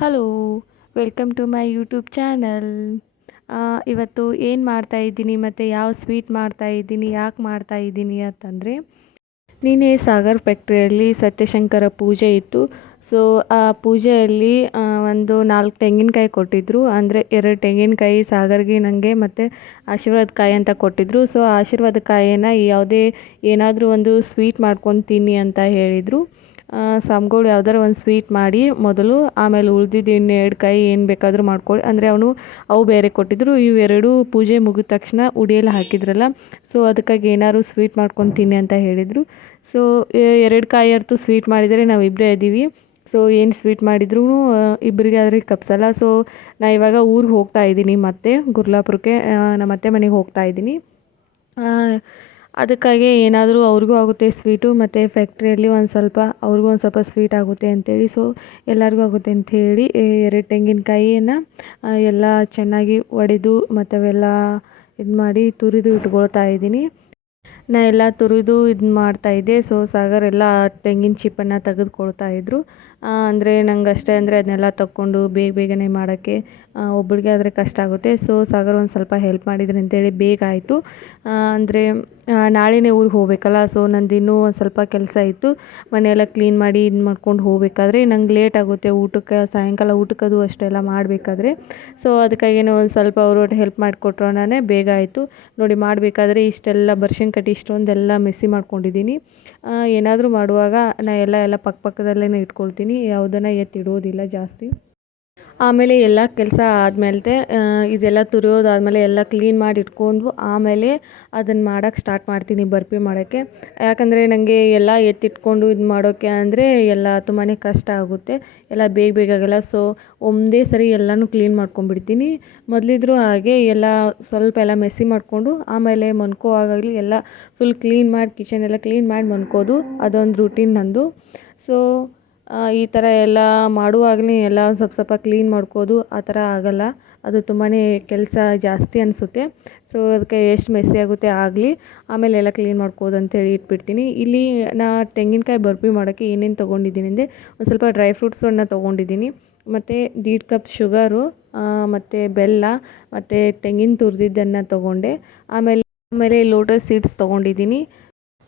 Hello, welcome to my YouTube channel. ಇವತ್ತು ಏನು ಮಾಡ್ತಾಯಿದ್ದೀನಿ ಮತ್ತು ಯಾವ ಸ್ವೀಟ್ ಮಾಡ್ತಾಯಿದ್ದೀನಿ, ಯಾಕೆ ಮಾಡ್ತಾಯಿದ್ದೀನಿ ಅಂತಂದರೆ, ನಿನ್ನೆ ಸಾಗರ್ ಫ್ಯಾಕ್ಟ್ರಿಯಲ್ಲಿ ಸತ್ಯಶಂಕರ ಪೂಜೆ ಇತ್ತು. ಸೊ ಆ ಪೂಜೆಯಲ್ಲಿ ಒಂದು 4 ತೆಂಗಿನಕಾಯಿ ಕೊಟ್ಟಿದ್ದರು. ಅಂದರೆ 2 ತೆಂಗಿನಕಾಯಿ ಸಾಗರ್ಗೆ, ನನಗೆ ಮತ್ತು ಆಶೀರ್ವಾದ ಕಾಯಿ ಅಂತ ಕೊಟ್ಟಿದ್ದರು. ಸೊ ಆಶೀರ್ವಾದ ಕಾಯಿಯನ್ನು ಯಾವುದೇ ಏನಾದರೂ ಒಂದು ಸ್ವೀಟ್ ಮಾಡ್ಕೊಂಡು ತಿನ್ನಿ ಅಂತ ಹೇಳಿದರು. ಸ್ವಾಮಿಗಳು ಯಾವ್ದಾರು ಒಂದು ಸ್ವೀಟ್ ಮಾಡಿ ಮೊದಲು, ಆಮೇಲೆ ಉಳಿದಿದ್ದು ಇನ್ನು 2 ಕಾಯಿ ಏನು ಬೇಕಾದರೂ ಮಾಡ್ಕೊಳ್ಳಿ ಅಂದರೆ ಅವು ಬೇರೆ ಕೊಟ್ಟಿದ್ದರು. ಇವೆರಡು ಪೂಜೆ ಮುಗಿದ ತಕ್ಷಣ ಉಡಿಯೆಲ್ಲ ಹಾಕಿದ್ರಲ್ಲ, ಸೊ ಅದಕ್ಕಾಗಿ ಏನಾದ್ರು ಸ್ವೀಟ್ ಮಾಡ್ಕೊಂಡು ತಿನ್ನಿ ಅಂತ ಹೇಳಿದರು. ಸೊ 2 ಕಾಯಿ ಅರ್ತು ಸ್ವೀಟ್ ಮಾಡಿದರೆ ನಾವಿಬ್ಬರೇ ಇದ್ದೀವಿ. ಸೊ ಏನು ಸ್ವೀಟ್ ಮಾಡಿದ್ರೂ ಇಬ್ಬರಿಗೆ ಆದರೆ ಕಪ್ಸಲ್ಲ. ಸೊ ನಾ ಇವಾಗ ಊರಿಗೆ ಹೋಗ್ತಾ ಇದ್ದೀನಿ, ಮತ್ತೆ ಗುರ್ಲಾಪುರಕ್ಕೆ ನಮ್ಮ ಅತ್ತೆ ಮನೆಗೆ ಹೋಗ್ತಾ ಇದ್ದೀನಿ. ಅದಕ್ಕಾಗಿ ಏನಾದರೂ ಅವ್ರಿಗೂ ಆಗುತ್ತೆ ಸ್ವೀಟು, ಮತ್ತು ಫ್ಯಾಕ್ಟ್ರಿಯಲ್ಲಿ ಅವ್ರಿಗೂ ಒಂದು ಸ್ವಲ್ಪ ಸ್ವೀಟ್ ಆಗುತ್ತೆ ಅಂಥೇಳಿ, ಸೊ ಎಲ್ಲರಿಗೂ ಆಗುತ್ತೆ ಅಂಥೇಳಿ 2 ತೆಂಗಿನಕಾಯಿಯನ್ನು ಎಲ್ಲ ಚೆನ್ನಾಗಿ ಒಡೆದು ಮತ್ತು ಅವೆಲ್ಲ ಇದು ಮಾಡಿ ತುರಿದು ಇಟ್ಕೊಳ್ತಾ ಇದ್ದೀನಿ. ನಾ ಎಲ್ಲ ತುರಿದು ಇದು ಮಾಡ್ತಾಯಿದ್ದೆ. ಸೊ ಸಾಗರ್ ಎಲ್ಲ ತೆಂಗಿನ ಚಿಪ್ಪನ್ನು ತೆಗೆದುಕೊಳ್ತಾ ಇದ್ದರು. ಅಂದರೆ ನಂಗೆ ಅಷ್ಟೇ ಅಂದರೆ ಅದನ್ನೆಲ್ಲ ತಕ್ಕೊಂಡು ಬೇಗನೆ ಮಾಡೋಕ್ಕೆ ಒಬ್ಬಳಿಗೆ ಆದರೆ ಕಷ್ಟ ಆಗುತ್ತೆ. ಸೊ ಸಾಗರ್ ಒಂದು ಸ್ವಲ್ಪ ಹೆಲ್ಪ್ ಮಾಡಿದ್ರು ಅಂತೇಳಿ ಬೇಗ ಆಯಿತು. ಅಂದರೆ ನಾಳೆನೇ ಊರಿಗೆ ಹೋಗಬೇಕಲ್ಲ, ಸೊ ನಂದು ಇನ್ನೂ ಒಂದು ಸ್ವಲ್ಪ ಕೆಲಸ ಇತ್ತು. ಮನೆಯೆಲ್ಲ ಕ್ಲೀನ್ ಮಾಡಿ ಇದು ಮಾಡ್ಕೊಂಡು ಹೋಗಬೇಕಾದ್ರೆ ನಂಗೆ ಲೇಟ್ ಆಗುತ್ತೆ ಊಟಕ್ಕೆ, ಸಾಯಂಕಾಲ ಊಟಕ್ಕದು ಅಷ್ಟೆಲ್ಲ ಮಾಡಬೇಕಾದ್ರೆ. ಸೊ ಅದಕ್ಕಾಗಿಯೇ ಒಂದು ಸ್ವಲ್ಪ ಅವರು ಹೆಲ್ಪ್ ಮಾಡಿಕೊಟ್ರೋನೇ ಬೇಗ ಆಯಿತು. ನೋಡಿ, ಮಾಡಬೇಕಾದ್ರೆ ಇಷ್ಟೆಲ್ಲ ಬರ್ಶಿನ್ ಕಟ್ಟಿ ಇಷ್ಟೊಂದೆಲ್ಲ ಮೆಸ್ಸಿ ಮಾಡ್ಕೊಂಡಿದ್ದೀನಿ. ಏನಾದರೂ ಮಾಡುವಾಗ ನಾ ಎಲ್ಲ ಪಕ್ಕದಲ್ಲೇ ಇಟ್ಕೊಳ್ತೀನಿ, ಯಾವುದನ್ನು ಎತ್ತಿಡೋದಿಲ್ಲ ಜಾಸ್ತಿ. ಆಮೇಲೆ ಎಲ್ಲ ಕೆಲಸ ಆದಮೇಲೆ ಇದೆಲ್ಲ ತುರಿಯೋದಾದಮೇಲೆ ಎಲ್ಲ ಕ್ಲೀನ್ ಮಾಡಿ ಇಟ್ಕೊಂಡು ಆಮೇಲೆ ಅದನ್ನು ಮಾಡೋಕ್ಕೆ ಸ್ಟಾರ್ಟ್ ಮಾಡ್ತೀನಿ, ಬರ್ಫಿ ಮಾಡೋಕ್ಕೆ. ಯಾಕಂದರೆ ನನಗೆ ಎಲ್ಲ ಎತ್ತಿಟ್ಕೊಂಡು ಇದು ಮಾಡೋಕ್ಕೆ ಅಂದರೆ ಎಲ್ಲ ತುಂಬಾ ಕಷ್ಟ ಆಗುತ್ತೆ, ಎಲ್ಲ ಬೇಗ ಆಗಲ್ಲ. ಸೊ ಒಂದೇ ಸರಿ ಎಲ್ಲನೂ ಕ್ಲೀನ್ ಮಾಡ್ಕೊಂಡ್ಬಿಡ್ತೀನಿ. ಮೊದಲಿದ್ರು ಹಾಗೆ ಎಲ್ಲ ಸ್ವಲ್ಪ ಎಲ್ಲ ಮೆಸ್ಸಿ ಮಾಡಿಕೊಂಡು ಆಮೇಲೆ ಮನ್ಕೋವಾಗಲಿ ಎಲ್ಲ ಫುಲ್ ಕ್ಲೀನ್ ಮಾಡಿ ಕಿಚನ್ ಎಲ್ಲ ಕ್ಲೀನ್ ಮಾಡಿ ಮನ್ಕೋದು, ಅದೊಂದು ರೂಟೀನ್ ನಂದು. ಸೊ ಈ ಥರ ಎಲ್ಲ ಮಾಡುವಾಗಲೇ ಎಲ್ಲ ಸ್ವಲ್ಪ ಕ್ಲೀನ್ ಮಾಡ್ಕೋದು ಆ ಥರ ಆಗೋಲ್ಲ, ಅದು ತುಂಬಾ ಕೆಲಸ ಜಾಸ್ತಿ ಅನಿಸುತ್ತೆ. ಸೊ ಅದಕ್ಕೆ ಎಷ್ಟು ಮೆಸ್ಸಿ ಆಗುತ್ತೆ ಆಗಲಿ, ಆಮೇಲೆ ಎಲ್ಲ ಕ್ಲೀನ್ ಮಾಡ್ಕೋದು ಅಂತೇಳಿ ಇಟ್ಬಿಡ್ತೀನಿ. ಇಲ್ಲಿ ನಾ ತೆಂಗಿನಕಾಯಿ ಬರ್ಫಿ ಮಾಡೋಕ್ಕೆ ಏನೇನು ತೊಗೊಂಡಿದ್ದೀನಿ ಅಂದರೆ, ಒಂದು ಸ್ವಲ್ಪ ಡ್ರೈ ಫ್ರೂಟ್ಸನ್ನು ತೊಗೊಂಡಿದ್ದೀನಿ, ಮತ್ತು 1.5 ಕಪ್ ಶುಗರು, ಮತ್ತು ಬೆಲ್ಲ, ಮತ್ತು ತೆಂಗಿನ ತುರಿದಿದ್ದನ್ನು ತೊಗೊಂಡೆ. ಆಮೇಲೆ ಲೋಟಸ್ ಸೀಡ್ಸ್ ತೊಗೊಂಡಿದ್ದೀನಿ,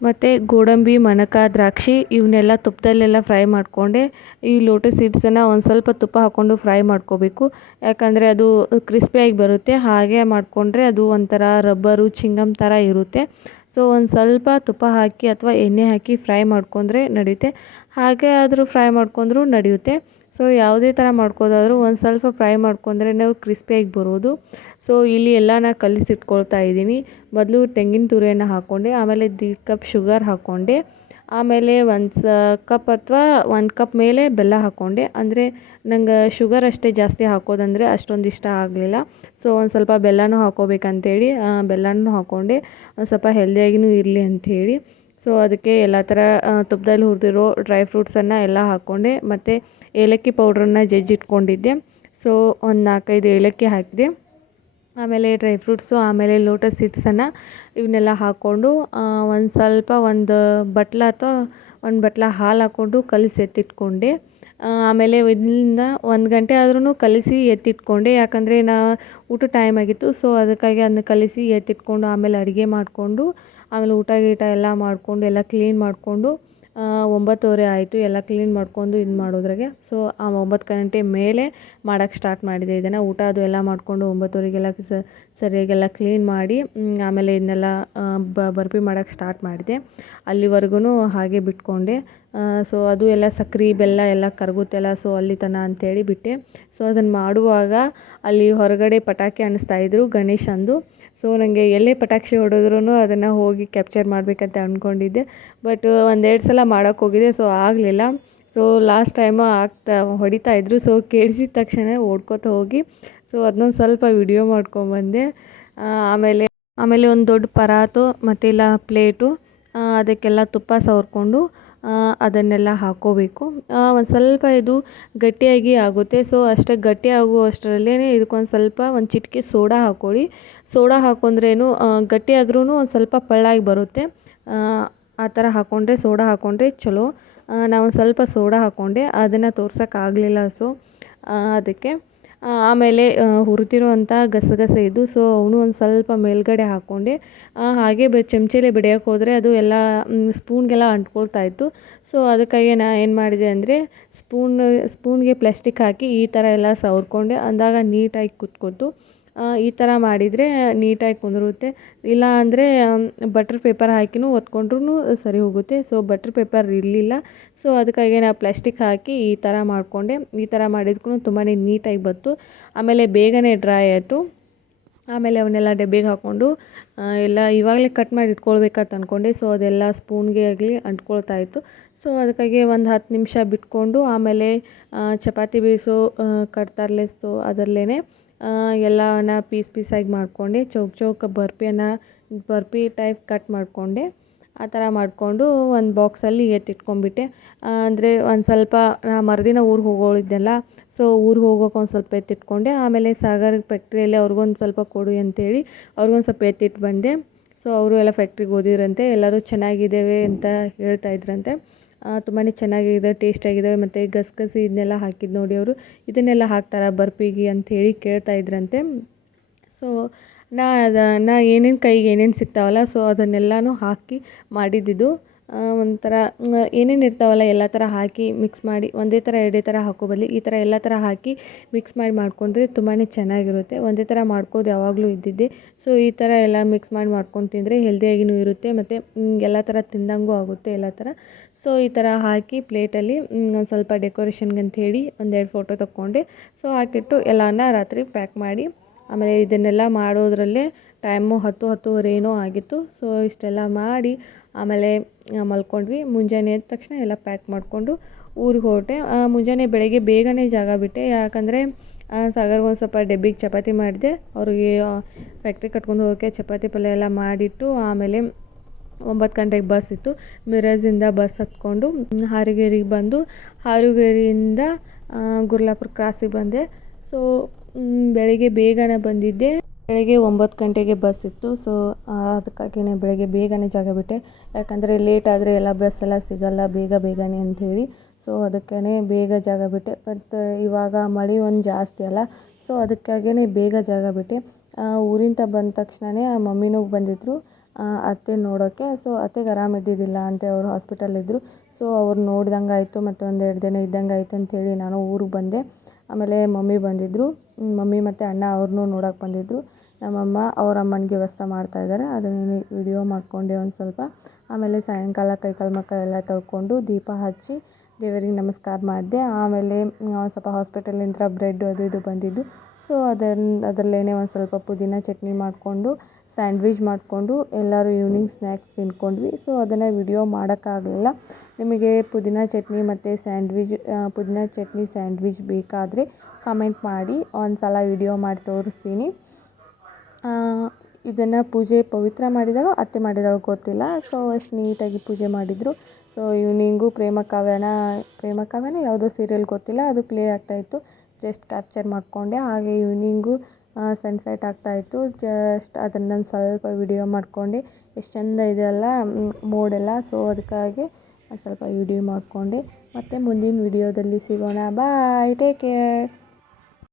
ಮತ್ತು ಗೋಡಂಬಿ, ಮನಕ, ದ್ರಾಕ್ಷಿ ಇವನ್ನೆಲ್ಲ ತುಪ್ಪದಲ್ಲೆಲ್ಲ ಫ್ರೈ ಮಾಡಿಕೊಂಡೆ. ಈ ಲೋಟಸ್ ಸೀಡ್ಸನ್ನು ಒಂದು ಸ್ವಲ್ಪ ತುಪ್ಪ ಹಾಕ್ಕೊಂಡು ಫ್ರೈ ಮಾಡ್ಕೋಬೇಕು, ಯಾಕಂದರೆ ಅದು ಕ್ರಿಸ್ಪಿಯಾಗಿ ಬರುತ್ತೆ. ಹಾಗೆ ಮಾಡಿಕೊಂಡ್ರೆ ಅದು ಒಂಥರ ರಬ್ಬರು ಚಿಂಗಮ್ ಥರ ಇರುತ್ತೆ. ಸೊ ಒಂದು ಸ್ವಲ್ಪ ತುಪ್ಪ ಹಾಕಿ ಅಥವಾ ಎಣ್ಣೆ ಹಾಕಿ ಫ್ರೈ ಮಾಡ್ಕೊಂಡ್ರೆ ನಡೆಯುತ್ತೆ, ಹಾಗೆ ಆದರೂ ಫ್ರೈ ಮಾಡ್ಕೊಂಡ್ರೂ ನಡೆಯುತ್ತೆ. ಸೊ ಯಾವುದೇ ಥರ ಮಾಡ್ಕೋದಾದರೂ ಒಂದು ಸ್ವಲ್ಪ ಫ್ರೈ ಮಾಡ್ಕೊಂಡ್ರೆ ನಾವು ಕ್ರಿಸ್ಪಿಯಾಗಿ ಬರೋದು. ಸೊ ಇಲ್ಲಿ ಎಲ್ಲ ನಾ ಕಲಿಸಿಟ್ಕೊಳ್ತಾ ಇದ್ದೀನಿ. ಮೊದಲು ತೆಂಗಿನ ತುರಿಯನ್ನು ಹಾಕ್ಕೊಂಡೆ, ಆಮೇಲೆ 1.5 ಕಪ್ ಶುಗರ್ ಹಾಕ್ಕೊಂಡೆ, ಆಮೇಲೆ 1 ಕಪ್ ಅಥವಾ 1 ಕಪ್ ಮೇಲೆ ಬೆಲ್ಲ ಹಾಕ್ಕೊಂಡೆ. ಅಂದರೆ ನಂಗೆ ಶುಗರ್ ಅಷ್ಟೇ ಜಾಸ್ತಿ ಹಾಕೋದಂದರೆ ಅಷ್ಟೊಂದು ಇಷ್ಟ ಆಗಲಿಲ್ಲ. ಸೊ ಒಂದು ಸ್ವಲ್ಪ ಬೆಲ್ಲನೂ ಹಾಕ್ಕೋಬೇಕಂತೇಳಿ ಬೆಲ್ಲನೂ ಹಾಕ್ಕೊಂಡೆ, ಒಂದು ಸ್ವಲ್ಪ ಹೆಲ್ದಿಯಾಗಿಯೂ ಇರಲಿ ಅಂಥೇಳಿ. ಸೊ ಅದಕ್ಕೆ ಎಲ್ಲ ಥರ ತುಪ್ಪದಲ್ಲಿ ಹುರಿದಿರೋ ಡ್ರೈ ಫ್ರೂಟ್ಸನ್ನು ಎಲ್ಲ ಹಾಕ್ಕೊಂಡೆ, ಮತ್ತು ಏಲಕ್ಕಿ ಪೌಡ್ರನ್ನ ಜಜ್ಜಿಟ್ಕೊಂಡಿದ್ದೆ. ಸೊ ಒಂದು 4-5 ಏಲಕ್ಕಿ ಹಾಕಿದೆ, ಆಮೇಲೆ ಡ್ರೈ ಫ್ರೂಟ್ಸು, ಆಮೇಲೆ ಲೋಟಸ್ ಸೀಡ್ಸನ್ನು ಇವನ್ನೆಲ್ಲ ಹಾಕ್ಕೊಂಡು ಒಂದು ಬಟ್ಲ ಅಥವಾ 1 ಬಟ್ಲ ಹಾಲು ಹಾಕ್ಕೊಂಡು ಕಲಸಿ ಎತ್ತಿಟ್ಕೊಂಡೆ. ಆಮೇಲೆ ಇದರಿಂದ 1 ಗಂಟೆ ಆದ್ರೂ ಕಲಸಿ ಎತ್ತಿಟ್ಕೊಂಡೆ, ಯಾಕಂದರೆ ಊಟ ಟೈಮ್ ಆಗಿತ್ತು. ಸೊ ಅದಕ್ಕಾಗಿ ಅದನ್ನ ಕಲಸಿ ಎತ್ತಿಟ್ಕೊಂಡು ಆಮೇಲೆ ಅಡುಗೆ ಮಾಡಿಕೊಂಡು ಆಮೇಲೆ ಊಟ ಗೀಟ ಎಲ್ಲ ಮಾಡಿಕೊಂಡು ಎಲ್ಲ ಕ್ಲೀನ್ ಮಾಡಿಕೊಂಡು 9:30 ಆಯಿತು ಎಲ್ಲ ಕ್ಲೀನ್ ಮಾಡ್ಕೊಂಡು ಇದು ಮಾಡೋದ್ರಾಗೆ. ಸೊ ಆ 9 ಗಂಟೆ ಮೇಲೆ ಮಾಡೋಕ್ಕೆ ಸ್ಟಾರ್ಟ್ ಮಾಡಿದೆ ಇದನ್ನು. ಊಟ ಅದು ಎಲ್ಲ ಮಾಡಿಕೊಂಡು 9:30ಗೆಲ್ಲ ಸರಿಯಾಗೆಲ್ಲ ಕ್ಲೀನ್ ಮಾಡಿ ಆಮೇಲೆ ಇದನ್ನೆಲ್ಲ ಬರ್ಫಿ ಮಾಡೋಕ್ಕೆ ಸ್ಟಾರ್ಟ್ ಮಾಡಿದೆ. ಅಲ್ಲಿವರೆಗೂ ಹಾಗೆ ಬಿಟ್ಕೊಂಡೆ. ಸೊ ಅದು ಎಲ್ಲ ಸಕ್ರೆ ಬೆಲ್ಲ ಎಲ್ಲ ಕರಗುತ್ತೆಲ್ಲ, ಸೊ ಅಲ್ಲಿ ತನಕ ಅಂಥೇಳಿ ಬಿಟ್ಟೆ. ಸೊ ಅದನ್ನು ಮಾಡುವಾಗ ಅಲ್ಲಿ ಹೊರಗಡೆ ಪಟಾಕಿ ಅನ್ನಿಸ್ತಾಯಿದ್ರು ಗಣೇಶಂದು. ಸೊ ನನಗೆ ಎಲ್ಲೇ ಪಟಾಕಿ ಹೊಡೆದ್ರೂ ಅದನ್ನು ಹೋಗಿ ಕ್ಯಾಪ್ಚರ್ ಮಾಡಬೇಕಂತ ಅಂದ್ಕೊಂಡಿದ್ದೆ, ಬಟ್ 1-2 ಸಲ ಮಾಡೋಕ್ಕೆ ಹೋಗಿದ್ದೆ, ಸೊ ಆಗಲಿಲ್ಲ. ಸೊ ಲಾಸ್ಟ್ ಟೈಮು ಹೊಡಿತಾಯಿದ್ರು, ಸೊ ಕೇಳಿಸಿದ ತಕ್ಷಣ ಓಡ್ಕೋತ ಹೋಗಿ ಸೊ ಅದನ್ನೊಂದು ಸ್ವಲ್ಪ ವಿಡಿಯೋ ಮಾಡ್ಕೊಂಬಂದೆ. ಆಮೇಲೆ ಒಂದು ದೊಡ್ಡ ಪರಾತು ಮತ್ತು ಇಲ್ಲ ಪ್ಲೇಟು, ಅದಕ್ಕೆಲ್ಲ ತುಪ್ಪ ಸವರ್ಕೊಂಡು ಅದನ್ನೆಲ್ಲ ಹಾಕ್ಕೋಬೇಕು. ಒಂದು ಸ್ವಲ್ಪ ಇದು ಗಟ್ಟಿಯಾಗಿ ಆಗುತ್ತೆ. ಸೊ ಅಷ್ಟೇ ಗಟ್ಟಿ ಆಗುವಷ್ಟರಲ್ಲೇ ಇದಕ್ಕೊಂದು ಸ್ವಲ್ಪ ಒಂದು ಚಿಟಿಕೆ ಸೋಡಾ ಹಾಕ್ಕೊಳ್ಳಿ. ಸೋಡಾ ಹಾಕೊಂಡ್ರೇನು ಗಟ್ಟಿ ಆದ್ರೂ ಒಂದು ಸ್ವಲ್ಪ ಪಳ್ಳಾಗಿ ಬರುತ್ತೆ, ಆ ಥರ ಸೋಡಾ ಹಾಕ್ಕೊಂಡ್ರೆ ಚಲೋ. ನಾನು ಒಂದು ಸ್ವಲ್ಪ ಸೋಡಾ ಹಾಕ್ಕೊಂಡೆ, ಅದನ್ನು ತೋರ್ಸೋಕ್ಕಾಗಲಿಲ್ಲ. ಸೊ ಅದಕ್ಕೆ ಆಮೇಲೆ ಹುರಿದಿರುವಂಥ ಗಸಗಸೆ ಇದ್ದು ಸೊ ಅವನು ಒಂದು ಸ್ವಲ್ಪ ಮೇಲ್ಗಡೆ ಹಾಕ್ಕೊಂಡೆ. ಹಾಗೆ ಚಮಚೇಲೆ ಬಡಿಯೋಕೆ ಹೋದರೆ ಅದು ಎಲ್ಲ ಸ್ಪೂನ್ಗೆಲ್ಲ ಅಂಟ್ಕೊಳ್ತಾ ಇತ್ತು. ಸೊ ಅದಕ್ಕಾಗಿ ನಾ ಏನು ಮಾಡಿದೆ ಅಂದರೆ ಸ್ಪೂನ್ಗೆ ಪ್ಲಾಸ್ಟಿಕ್ ಹಾಕಿ ಈ ಥರ ಎಲ್ಲ ಸವರ್ಕೊಂಡೆ. ಅಂದಾಗ ನೀಟಾಗಿ ಕುತ್ಕೊತು. ಈ ಥರ ಮಾಡಿದರೆ ನೀಟಾಗಿ ಕುಂದಿರುತ್ತೆ. ಇಲ್ಲ ಅಂದರೆ ಬಟರ್ ಪೇಪರ್ ಹಾಕಿನೂ ಒತ್ಕೊಂಡ್ರೂ ಸರಿ ಹೋಗುತ್ತೆ. ಸೊ ಬಟರ್ ಪೇಪರ್ ಇರಲಿಲ್ಲ. ಸೊ ಅದಕ್ಕಾಗಿ ನಾ ಪ್ಲಾಸ್ಟಿಕ್ ಹಾಕಿ ಈ ಥರ ಮಾಡಿಕೊಂಡೆ. ಈ ಥರ ಮಾಡಿದ್ಕೂ ತುಂಬಾ ನೀಟಾಗಿ ಬಂತು. ಆಮೇಲೆ ಬೇಗನೆ ಡ್ರೈ ಆಯಿತು. ಆಮೇಲೆ ಅವನ್ನೆಲ್ಲ ಡಬ್ಬಿಗೆ ಹಾಕ್ಕೊಂಡು ಎಲ್ಲ ಇವಾಗಲೇ ಕಟ್ ಮಾಡಿ ಇಟ್ಕೊಳ್ಬೇಕಂತ ಅಂದ್ಕೊಂಡೆ. ಸೊ ಅದೆಲ್ಲ ಸ್ಪೂನ್ಗೆ ಆಗಲಿ ಅಂಟ್ಕೊಳ್ತಾ ಇತ್ತು. ಸೊ ಅದಕ್ಕಾಗಿ ಒಂದು 10 ನಿಮಿಷ ಬಿಟ್ಕೊಂಡು ಆಮೇಲೆ ಚಪಾತಿ ಬೇಯಿಸೋ ಕಟ್ತಾರಲೆ ಸೊ ಅದರಲ್ಲೇ ಎಲ್ಲನ ಪೀಸಾಗಿ ಮಾಡಿಕೊಂಡೆ. ಚೌಕ ಬರ್ಫಿ ಟೈಪ್ ಕಟ್ ಮಾಡಿಕೊಂಡೆ. ಆ ಥರ ಮಾಡಿಕೊಂಡು ಒಂದು ಬಾಕ್ಸಲ್ಲಿ ಎತ್ತಿಟ್ಕೊಂಡ್ಬಿಟ್ಟೆ. ಅಂದರೆ ಒಂದು ಸ್ವಲ್ಪ ಮರುದಿನ ಊರಿಗೆ ಹೋಗೋಳಿದ್ದೆಲ್ಲ. ಸೊ ಊರಿಗೆ ಹೋಗೋಕೆ ಒಂದು ಸ್ವಲ್ಪ ಎತ್ತಿಟ್ಕೊಂಡೆ. ಆಮೇಲೆ ಸಾಗರ್ ಫ್ಯಾಕ್ಟ್ರಿಯಲ್ಲಿ ಅವ್ರಿಗೊಂದು ಸ್ವಲ್ಪ ಕೊಡು ಅಂತೇಳಿ ಅವ್ರಿಗೊಂದು ಸ್ವಲ್ಪ ಎತ್ತಿಟ್ಟು ಬಂದೆ. ಸೊ ಅವರು ಎಲ್ಲ ಫ್ಯಾಕ್ಟ್ರಿಗೆ ಓದಿದ್ರಂತೆ. ಎಲ್ಲರೂ ಚೆನ್ನಾಗಿದ್ದೇವೆ ಅಂತ ಹೇಳ್ತಾ ಇದ್ರಂತೆ. ತುಂಬಾ ಚೆನ್ನಾಗಿದೆ, ಟೇಸ್ಟಾಗಿದ್ದಾವೆ. ಮತ್ತು ಗಸಗಸೆ ಇದನ್ನೆಲ್ಲ ಹಾಕಿದ್ದು ನೋಡಿ ಅವರು ಇದನ್ನೆಲ್ಲ ಹಾಕ್ತಾರಾ ಬರ್ಫಿಗೆ ಅಂಥೇಳಿ ಕೇಳ್ತಾ ಇದ್ರಂತೆ. ಸೊ ನಾ ಏನೇನು ಕೈಗೆ ಏನೇನು ಸಿಗ್ತಾವಲ್ಲ ಸೊ ಅದನ್ನೆಲ್ಲನೂ ಹಾಕಿ ಮಾಡಿದ್ದಿದ್ದು. ಒಂಥರ ಏನೇನು ಇರ್ತಾವಲ್ಲ ಎಲ್ಲ ಥರ ಹಾಕಿ ಮಿಕ್ಸ್ ಮಾಡಿ ಒಂದೇ ಥರ ಎರಡೇ ಥರ ಹಾಕೋ ಬದಲು ಈ ಥರ ಎಲ್ಲ ಥರ ಹಾಕಿ ಮಿಕ್ಸ್ ಮಾಡಿ ಮಾಡ್ಕೊಂಡ್ರೆ ತುಂಬಾ ಚೆನ್ನಾಗಿರುತ್ತೆ. ಒಂದೇ ಥರ ಮಾಡ್ಕೋದು ಯಾವಾಗಲೂ ಇದ್ದಿದ್ದೆ. ಸೊ ಈ ಥರ ಎಲ್ಲ ಮಿಕ್ಸ್ ಮಾಡಿ ಮಾಡ್ಕೊಂಡು ತಿಂದರೆ ಹೆಲ್ದಿಯಾಗಿಯೂ ಇರುತ್ತೆ ಮತ್ತು ಎಲ್ಲ ಥರ ತಿಂದಂಗೂ ಆಗುತ್ತೆ ಎಲ್ಲ ಥರ. ಸೊ ಈ ಥರ ಹಾಕಿ ಪ್ಲೇಟಲ್ಲಿ ಒಂದು ಸ್ವಲ್ಪ ಡೆಕೋರೇಷನ್ಗೆ ಅಂಥೇಳಿ ಒಂದೆರಡು ಫೋಟೋ ತಕ್ಕೊಂಡೆ. ಸೊ ಹಾಕಿಟ್ಟು ಎಲ್ಲನ ರಾತ್ರಿ ಪ್ಯಾಕ್ ಮಾಡಿ ಆಮೇಲೆ ಇದನ್ನೆಲ್ಲ ಮಾಡೋದ್ರಲ್ಲೇ ಟೈಮು 10-10:30 ಏನೋ ಆಗಿತ್ತು. ಸೊ ಇಷ್ಟೆಲ್ಲ ಮಾಡಿ ಆಮೇಲೆ ಮಲ್ಕೊಂಡ್ವಿ. ಮುಂಜಾನೆ ಎದ್ದ ತಕ್ಷಣ ಎಲ್ಲ ಪ್ಯಾಕ್ ಮಾಡಿಕೊಂಡು ಊರಿಗೆ ಹೊರಟೆ. ಮುಂಜಾನೆ ಬೆಳಗ್ಗೆ ಬೇಗನೆ ಜಾಗ ಬಿಟ್ಟೆ. ಯಾಕಂದರೆ ಸಾಗರ್ಗೆ ಒಂದು ಸ್ವಲ್ಪ ಡಬ್ಬಿಗೆ ಚಪಾತಿ ಮಾಡಿದೆ. ಅವ್ರಿಗೆ ಫ್ಯಾಕ್ಟ್ರಿ ಕಟ್ಕೊಂಡು ಹೋಗೋಕ್ಕೆ ಚಪಾತಿ ಪಲ್ಯ ಎಲ್ಲ ಮಾಡಿಟ್ಟು ಆಮೇಲೆ 9 ಗಂಟೆಗೆ ಬಸ್ ಇತ್ತು. ಮಿರಜಿಂದ ಬಸ್ ಹತ್ಕೊಂಡು ಹಾರಿಗೇರಿಗೆ ಬಂದು ಹಾರಿಗೇರಿಯಿಂದ ಗುರ್ಲಾಪುರ ಕ್ರಾಸಿಗೆ ಬಂದೆ. ಸೊ ಬೆಳಗ್ಗೆ ಬೇಗನೆ ಬಂದಿದ್ದೆ. ಬೆಳಗ್ಗೆ 9 ಗಂಟೆಗೆ ಬಸ್ ಇತ್ತು. ಸೊ ಅದಕ್ಕಾಗಿಯೇ ಬೆಳಗ್ಗೆ ಬೇಗನೆ ಜಾಗ ಬಿಟ್ಟೆ. ಯಾಕಂದರೆ ಲೇಟ್ ಆದರೆ ಎಲ್ಲ ಬಸ್ ಎಲ್ಲ ಸಿಗಲ್ಲ ಬೇಗನೆ ಅಂಥೇಳಿ. ಸೊ ಅದಕ್ಕೇ ಬೇಗ ಜಾಗ ಬಿಟ್ಟೆ. ಬಟ್ ಇವಾಗ ಮಳೆ ಒಂದು ಜಾಸ್ತಿ ಅಲ್ಲ. ಸೊ ಅದಕ್ಕಾಗಿಯೇ ಬೇಗ ಜಾಗ ಬಿಟ್ಟೆ. ಊರಿಂದ ಬಂದ ತಕ್ಷಣವೇ ಮಮ್ಮಿನೂ ಬಂದಿದ್ದರು ಅತ್ತೆ ನೋಡೋಕ್ಕೆ. ಸೊ ಅತ್ತೆಗೆ ಆರಾಮಿದ್ದಿದ್ದಿಲ್ಲ ಅಂತೆ, ಅವರು ಹಾಸ್ಪಿಟಲಿದ್ದರು. ಸೊ ಅವ್ರು ನೋಡ್ದಂಗೆ ಆಯಿತು ಮತ್ತು ಒಂದೆರಡು ದಿನ ಇದ್ದಂಗೆ ಆಯಿತು ಅಂಥೇಳಿ ನಾನು ಊರಿಗೆ ಬಂದೆ. ಆಮೇಲೆ ಮಮ್ಮಿ ಬಂದಿದ್ದರು. ಮಮ್ಮಿ ಮತ್ತು ಅಣ್ಣ ಅವ್ರನ್ನೂ ನೋಡೋಕೆ ಬಂದಿದ್ದರು. ನಮ್ಮಮ್ಮ ಅವ್ರ ಅಮ್ಮನಿಗೆ ವ್ಯವಸ್ಥೆ ಮಾಡ್ತಾಯಿದ್ದಾರೆ. ಅದನ್ನೇ ವಿಡಿಯೋ ಮಾಡಿಕೊಂಡೆ ಒಂದು ಸ್ವಲ್ಪ. ಆಮೇಲೆ ಸಾಯಂಕಾಲ ಕೈಕಾಲು ಮುಖ ಎಲ್ಲ ತೊಳ್ಕೊಂಡು ದೀಪ ಹಚ್ಚಿ ದೇವರಿಗೆ ನಮಸ್ಕಾರ ಮಾಡಿದೆ. ಆಮೇಲೆ ಸ್ವಲ್ಪ ಹಾಸ್ಪಿಟಲಿಂದ ಬ್ರೆಡ್ ಅದು ಇದು ಬಂದಿದ್ದು. ಸೊ ಅದರಲ್ಲೇ ಒಂದು ಸ್ವಲ್ಪ ಪುದೀನ ಚಟ್ನಿ ಮಾಡಿಕೊಂಡು ಸ್ಯಾಂಡ್ವಿಚ್ ಮಾಡಿಕೊಂಡು ಎಲ್ಲರೂ ಈವ್ನಿಂಗ್ ಸ್ನ್ಯಾಕ್ಸ್ ತಿಂದ್ಕೊಂಡ್ವಿ. ಸೊ ಅದನ್ನು ವಿಡಿಯೋ ಮಾಡೋಕ್ಕಾಗಲಿಲ್ಲ. ನಿಮಗೆ ಪುದೀನ ಚಟ್ನಿ ಮತ್ತು ಪುದೀನ ಚಟ್ನಿ ಸ್ಯಾಂಡ್ವಿಚ್ ಬೇಕಾದರೆ ಕಮೆಂಟ್ ಮಾಡಿ, ಒಂದು ಸಲ ವಿಡಿಯೋ ಮಾಡಿ ತೋರಿಸ್ತೀನಿ. ಇದನ್ನು ಪವಿತ್ರ ಮಾಡಿದಾಳೋ ಅತ್ತೆ ಮಾಡಿದಾಳೋ ಗೊತ್ತಿಲ್ಲ. ಸೊ ಅಷ್ಟು ನೀಟಾಗಿ ಪೂಜೆ ಮಾಡಿದರು. ಸೊ ಈವ್ನಿಂಗು ಪ್ರೇಮ ಕಾವ್ಯನ ಯಾವುದೋ ಸೀರಿಯಲ್ ಗೊತ್ತಿಲ್ಲ, ಅದು ಪ್ಲೇ ಆಗ್ತಾಯಿತ್ತು. ಜಸ್ಟ್ ಕ್ಯಾಪ್ಚರ್ ಮಾಡಿಕೊಂಡೆ. ಹಾಗೆ ಈವ್ನಿಂಗು ಸನ್ಸೆಟ್ ಆಗ್ತಾಯಿತ್ತು. ಜಸ್ಟ್ ಅದನ್ನು ಸ್ವಲ್ಪ ವಿಡಿಯೋ ಮಾಡಿಕೊಂಡೆ. ಎಷ್ಟು ಚೆಂದ ಇದೆಯಲ್ಲ ಮೋಡೆಲ್ಲ. ಸೊ ಅದಕ್ಕಾಗಿ ಸ್ವಲ್ಪ ವಿಡಿಯೋ ಮಾಡಿಕೊಂಡೆ. ಮತ್ತು ಮುಂದಿನ ವಿಡಿಯೋದಲ್ಲಿ ಸಿಗೋಣ. ಬಾಯ್, ಟೇಕ್ ಕೇರ್.